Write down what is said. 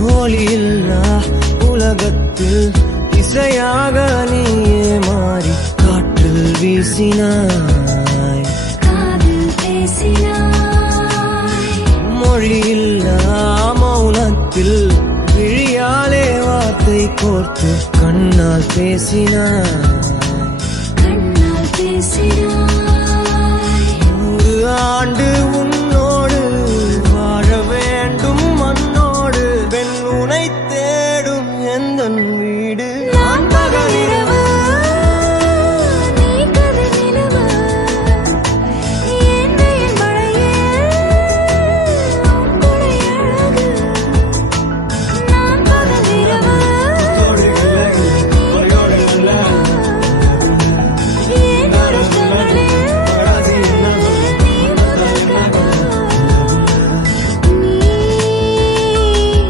ஒளியில்லா உலகத்தில் இசையாக நீயே மாறி காற்றில் வீசினாய், காதில் பேசினாய். மொழியில்லா மௌனத்தில் விழியாலே வார்த்தை கோர்த்து கண்ணால் பேசினாய், கண்ணால் பேசினாய். 100 ஆண்டு உன்